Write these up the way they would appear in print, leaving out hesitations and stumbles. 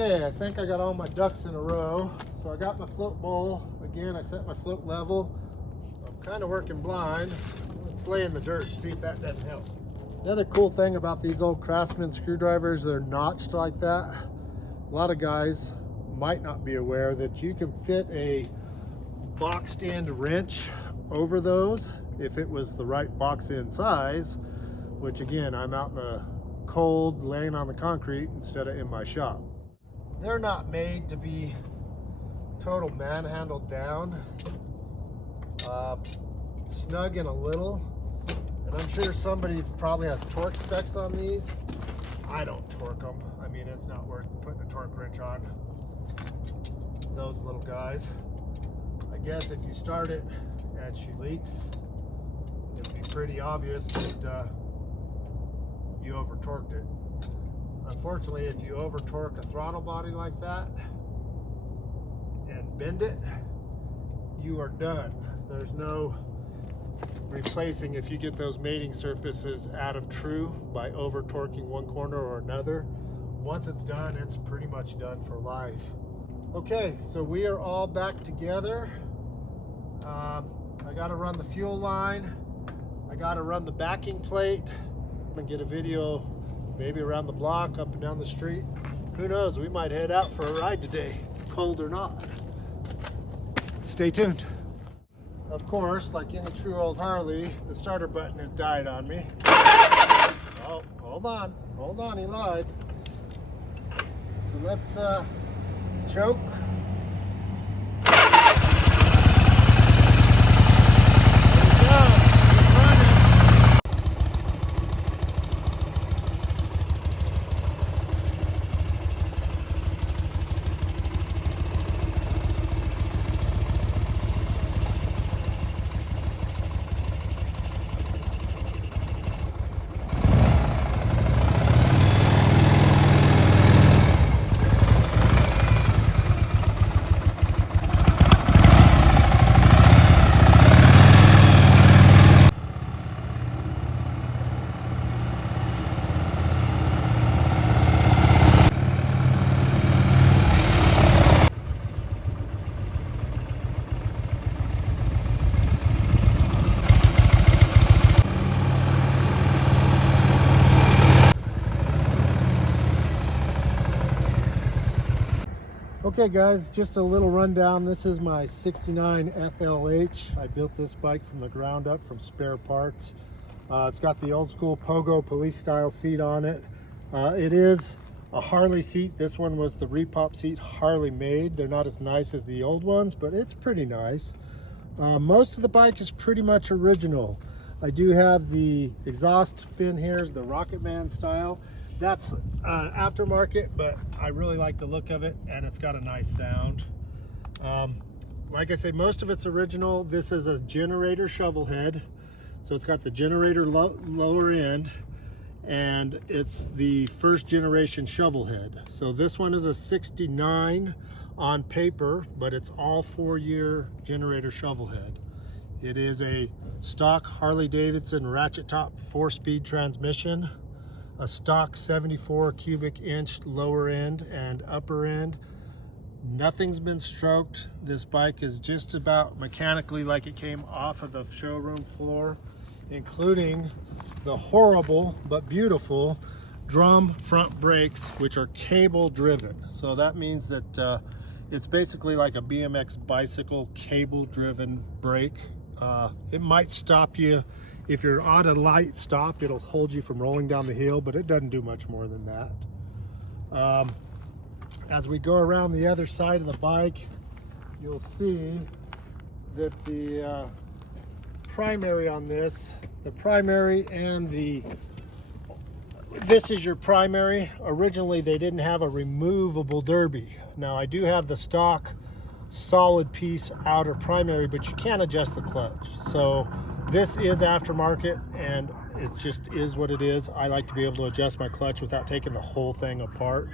Okay, I think I got all my ducks in a row. So I got my float bowl. Again, I set my float level. So I'm kind of working blind. Let's lay in the dirt and see if that doesn't help. The other cool thing about these old Craftsman screwdrivers, they're notched like that. A lot of guys might not be aware that you can fit a box stand wrench over those if it was the right box end size, which again, I'm out in the cold laying on the concrete instead of in my shop. They're not made to be total manhandled down, snug in a little, and I'm sure somebody probably has torque specs on these. I don't torque them. I mean, it's not worth putting a torque wrench on those little guys. I guess if you start it and she leaks, it'll be pretty obvious that you over torqued it. Unfortunately, if you over torque a throttle body like that and bend it, you are done. There's no replacing if you get those mating surfaces out of true by over torquing one corner or another. Once it's done, it's pretty much done for life. Okay, so we are all back together. I gotta run the fuel line. I gotta run the backing plate. I'm gonna get a video maybe around the block, up and down the street. Who knows, we might head out for a ride today, cold or not. Stay tuned. Of course, like any true old Harley, the starter button has died on me. Oh, hold on, he lied. So let's choke. Okay guys, just a little rundown. This is my 69 FLH. I built this bike from the ground up from spare parts. It's got the old school Pogo police style seat on it. It is a Harley seat. This one was the repop seat Harley made. They're not as nice as the old ones, but it's pretty nice. Most of the bike is pretty much original. I do have the exhaust fin here, the Rocket Man style. That's aftermarket, but I really like the look of it, and it's got a nice sound. Like I said, most of it's original. This is a generator shovel head, so it's got the generator lower end, and it's the first generation shovel head. So this one is a 69 on paper, but it's all 4-year generator shovel head. It is a stock Harley-Davidson ratchet top 4-speed transmission. A stock 74 cubic inch lower end and upper end. Nothing's been stroked. This bike is just about mechanically like it came off of the showroom floor, including the horrible but beautiful drum front brakes, which are cable driven. So that means that it's basically like a BMX bicycle cable driven brake. It might stop you. If you're on a light stop, it'll hold you from rolling down the hill, but it doesn't do much more than that. As we go around the other side of the bike, you'll see that the primary on this, this is your primary. Originally, they didn't have a removable derby. Now, I do have the stock solid piece outer primary, but you can't adjust the clutch. So this is aftermarket, and it just is what it is. I like to be able to adjust my clutch without taking the whole thing apart.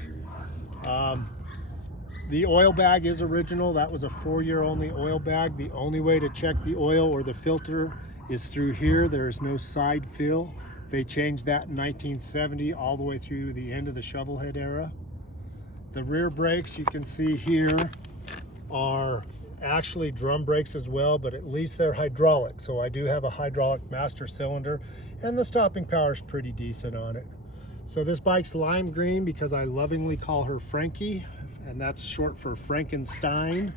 The oil bag is original. That was a 4-year only oil bag. The only way to check the oil or the filter is through here. There is no side fill. They changed that in 1970 all the way through the end of the shovelhead era. The rear brakes you can see here are actually drum brakes as well, but at least they're hydraulic. So I do have a hydraulic master cylinder, and the stopping power is pretty decent on it. So this bike's lime green because I lovingly call her Frankie, and that's short for Frankenstein,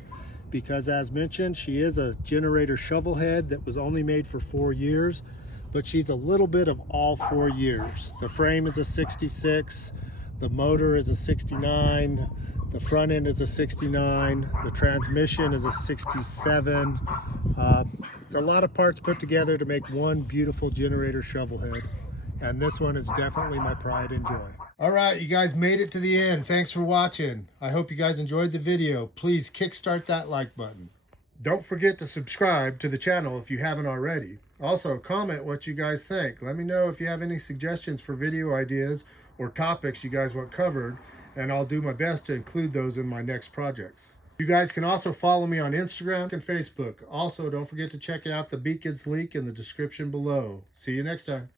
because as mentioned, she is a generator shovelhead that was only made for 4 years, but she's a little bit of all 4 years. The frame is a 66, the motor is a 69, the front end is a 69, the transmission is a 67. It's a lot of parts put together to make one beautiful generator shovelhead, and this one is definitely my pride and joy. All right, you guys made it to the end. Thanks for watching. I hope you guys enjoyed the video. Please kickstart that like button. Don't forget to subscribe to the channel if you haven't already. Also, comment what you guys think. Let me know if you have any suggestions for video ideas or topics you guys want covered, and I'll do my best to include those in my next projects. You guys can also follow me on Instagram and Facebook. Also, don't forget to check out the Beacons link in the description below. See you next time.